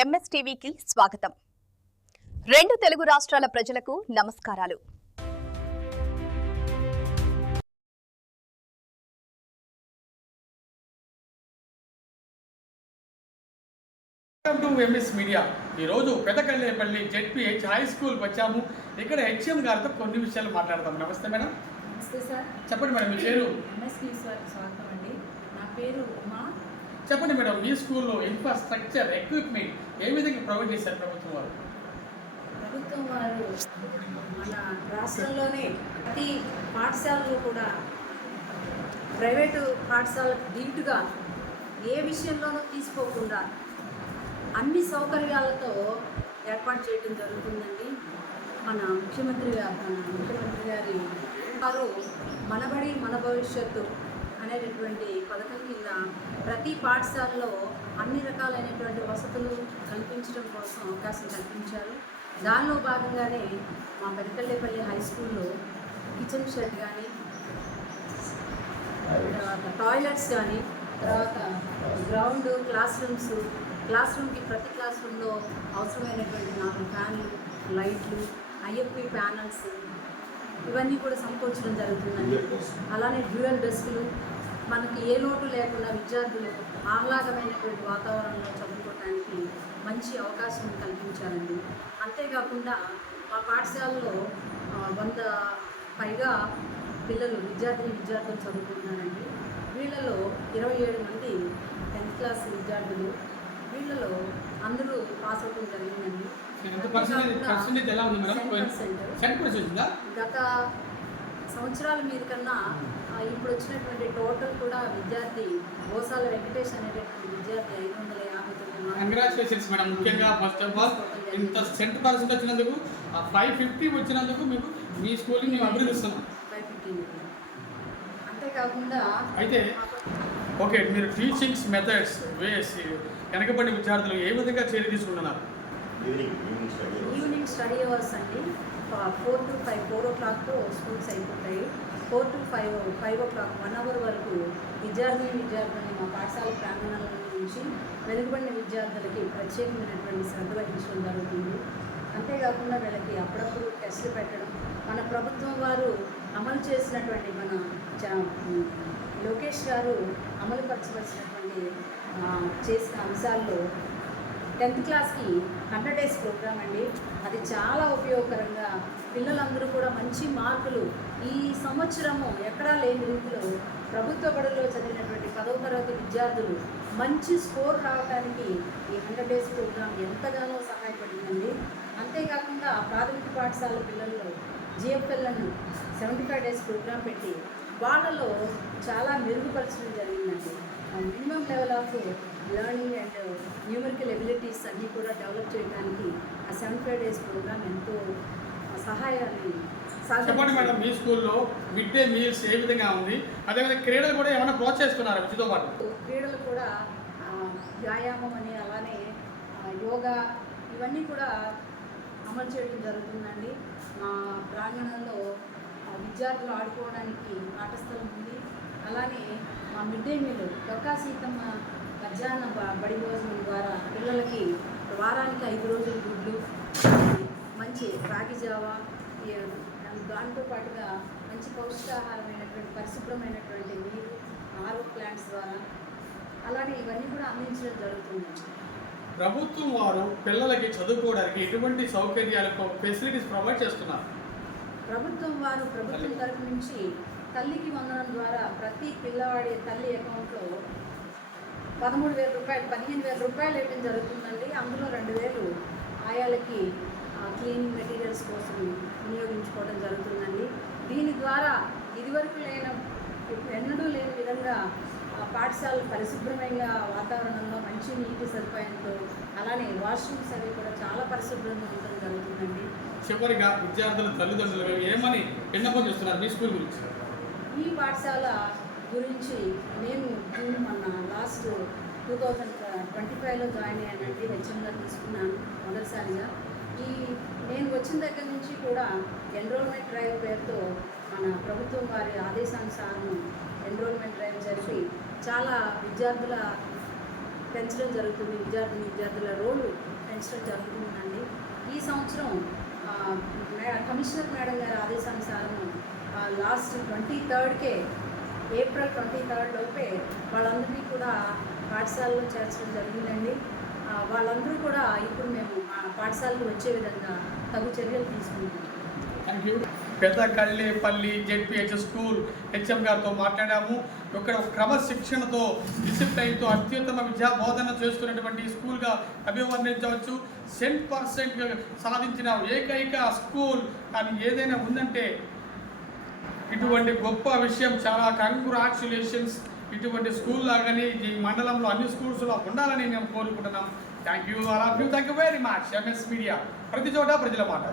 ఎంఎస్టీవీకి స్వాగతం. రెండు తెలుగు రాష్ట్రాల ప్రజలకు నమస్కారాలు. Welcome to MS media. ఈరోజు పెదకల్లేపల్లి జెడ్పీహెచ్ హై స్కూల్కి వచ్చాము. ఇక్కడ హెచ్ఎం గారితో కొన్ని విషయాలు మాట్లాడదాం. నమస్తే మేడం. నమస్తే సార్. చెప్పండి మేడం, మీ పేరు? ఎంఎస్టీ స్వాగతం అండి. నా పేరు ఉమా. చెప్పండి మేడం, మీ స్కూల్లో ఇన్ఫ్రాస్ట్రక్చర్ ఎక్విప్మెంట్ ఏ విధంగా ప్రొవైడ్ చేశారు ప్రభుత్వం వారు? ప్రభుత్వం వారు మన రాష్ట్రంలోనే ప్రతి పాఠశాలలో కూడా ప్రైవేటు పాఠశాలకు ధీటుగా ఏ విషయంలోనూ తీసుకోకుండా అన్ని సౌకర్యాలతో ఏర్పాటు చేయడం జరుగుతుందండి. మన ముఖ్యమంత్రి గారి వారు మనబడి మన భవిష్యత్తు అనేటటువంటి పథకం కింద ప్రతి పాఠశాలలో అన్ని రకాలైనటువంటి వసతులు కల్పించడం కోసం అవకాశం కల్పించారు. దానిలో భాగంగానే మా పెదకల్లేపల్లి హై స్కూల్లో కిచెన్ షెడ్ కానీ, తర్వాత టాయిలెట్స్ కానీ, తర్వాత గ్రౌండ్, క్లాస్ రూమ్కి ప్రతి క్లాస్ రూమ్లో అవసరమైనటువంటి 4 ఫ్యాన్లు, లైట్లు, ఐఎఫ్పి ప్యానల్స్ ఇవన్నీ కూడా సమకూర్చడం జరుగుతుందండి. అలానే డ్యూయల్ డెస్క్లు, మనకి ఏ లోటు లేకుండా విద్యార్థులు ఆహ్లాదమైనటువంటి వాతావరణంలో చదువుకోవడానికి మంచి అవకాశం కల్పించారండి. అంతేకాకుండా మా పాఠశాలలో 100 పైగా విద్యార్థులు చదువుకుంటున్నారండి. వీళ్ళలో 27 మంది 10th క్లాస్ విద్యార్థులు. వీళ్ళలో అందరూ పాస్ అవడం జరిగిందండి. గత సంవత్సరాల మీద కన్నా ఇప్పుడు వచ్చినటువంటి టోటల్ కూడా విద్యార్థి గోసాల వెంకటేష్ అనేటటువంటి విద్యార్థి 559. Congratulations madam. ముఖ్యంగా ఫస్ట్ ఆఫ్ ఆల్ ఇంత 100% వచ్చినందుకు, 550 వచ్చినందుకు మీకు మీ స్కూల్ని మేము అభినందిస్తున్నాం. 550. అంతేకాకుండా అయితే ఓకే, మీరు టీచింగ్స్ మెథడ్స్ వేసి వెనకబడి విద్యార్థులు ఏ విధంగా చర్య తీసుకుంటున్నారు? ఈవినింగ్ స్టడీ అవర్స్ అండి. 4 to 5, 4 o'clock స్కూల్స్ అయిపోతాయి. 4 to 5 o'clock 1 hour వరకు విద్యార్థులని మా పాఠశాల ప్రాంగణాల నుంచి వెనుకబడిన విద్యార్థులకి ప్రత్యేకమైనటువంటి శ్రద్ధ వహించడం జరుగుతుంది. అంతేకాకుండా వీళ్ళకి అప్పుడప్పుడు టెస్టులు పెట్టడం, మన ప్రభుత్వం వారు అమలు చేసినటువంటి లోకేష్ గారు అమలుపరచవలసినటువంటి చేసిన అంశాల్లో 10th క్లాస్కి 100 days ప్రోగ్రామ్ అండి. అది చాలా ఉపయోగకరంగా పిల్లలందరూ కూడా మంచి మార్కులు ఈ సంవత్సరము ఎక్కడా లేని రీతిలో ప్రభుత్వ బడుల్లో చదివినటువంటి 10వ తరగతి విద్యార్థులు మంచి స్కోర్ రావడానికి ఈ 100 days ప్రోగ్రాం ఎంతగానో సహాయపడిందండి. అంతేకాకుండా ప్రాథమిక పాఠశాల పిల్లల్లో జిఎఫ్ఎల్ను 75 days ప్రోగ్రాం పెట్టి వాళ్ళలో చాలా మెరుగుపరచడం జరిగిందండి. Minimum level of learning and numerical abilities అన్నీ కూడా డెవలప్ చేయడానికి ఆ 75 days ప్రోగ్రామ్ ఎంతో సహాయాన్ని చెప్పండి మేడం, మీ స్కూల్లో మిడ్ డే మీల్స్ ఏ విధంగా ఉంది? అదేవిధంగా క్రీడలు కూడా ఏమైనా ప్రోత్సహిస్తున్నారు విద్యతో పాటు? క్రీడలు కూడా వ్యాయామం అని, అలానే యోగా ఇవన్నీ కూడా అమలు చేయడం జరుగుతుందండి. మా ప్రాంగణంలో విద్యార్థులు ఆడుకోవడానికి ఆట స్థలం ఉంది. అలానే మా mid day meal Dokka Seethamma మధ్యాహ్న బడి భోజనం ద్వారా పిల్లలకి వారానికి 5 రోజులు గుడ్లు, మంచి రాగి జావా, దాంతో పాటుగా మంచి పౌష్టికాహారమైనటువంటి పరిశుభ్రమైనటువంటి నీరు, ఆరో ప్లాంట్స్ ద్వారా అలానే ఇవన్నీ కూడా అందించడం జరుగుతుంది. ప్రభుత్వం వారు పిల్లలకి చదువుకోవడానికి ఎటువంటి సౌకర్యాలకు ఫెసిలిటీస్ ప్రొవైడ్ చేస్తున్నారు? ప్రభుత్వం తరఫు నుంచి తల్లికి వందనం ద్వారా ప్రతి పిల్లవాడి తల్లి అకౌంట్లో 13,000 రూపాయలు, 15,000 రూపాయలు వేయడం జరుగుతుందండి. అందులో 2,000 ఆయాలకి క్లీనింగ్ మెటీరియల్స్ కోసం వినియోగించుకోవడం జరుగుతుందండి. దీని ద్వారా ఇదివరకు ఎన్నడూ లేని విధంగా పాఠశాలలు పరిశుభ్రమైన వాతావరణంలో మంచి నీటి సదుపాయంతో, అలానే వాష్రూమ్స్ అవి కూడా చాలా పరిశుభ్రంగా ఉండడం జరుగుతుందండి. చివరిగా విద్యార్థుల తల్లిదండ్రులు ఏమని విన్నపం చేస్తున్నారు మీ స్కూల్ గురించి? ఈ పాఠశాల గురించి నేను మొన్న లాస్ట్ 2025లో జాయిన్ అయ్యానండి. హెచ్ఎంగా తీసుకున్నాను మొదటిసారిగా. నేను వచ్చిన దగ్గర నుంచి కూడా ఎన్రోల్మెంట్ డ్రైవ్ పేరుతో మన ప్రభుత్వం వారి ఆదేశానుసారం ఎన్రోల్మెంట్ డ్రైవ్ జరిపి చాలా విద్యార్థుల పెంచడం జరుగుతుంది, విద్యార్థుల రోలు పెంచడం జరుగుతుందండి. ఈ సంవత్సరం కమిషనర్ మేడం గారి ఆదేశానుసారం లాస్ట్ 23కే ఏప్రిల్ 23 లోపే వాళ్ళందరినీ కూడా పాఠశాలలో చేర్చడం జరిగిందండి. వాళ్ళందరూ కూడా ఇప్పుడు మేము పాఠశాలకు వచ్చే విధంగా తగు చర్యలు తీసుకుంటున్నాం. Thank you. Peddakallepalli ZPH school HM గారితో మాట్లాడాము. ఇక్కడ క్రమశిక్షణతో డిసిప్లైన్తో అత్యుత్తమ విద్యా బోధన చేస్తున్నటువంటి స్కూల్గా అభివర్ణించవచ్చు. 100% సాధించిన ఏకైక స్కూల్ అని ఏదైనా ఉందంటే ఇటువంటి గొప్ప విషయం. చాలా కంగ్రాచ్యులేషన్స్. ఇటువంటి స్కూల్ లాగానే ఈ మండలంలో అన్ని స్కూల్స్లో ఉండాలని మేము కోరుకుంటున్నాం. Thank you all of you. Thank you very much. MS media, ప్రతి చోట ప్రజల మాట.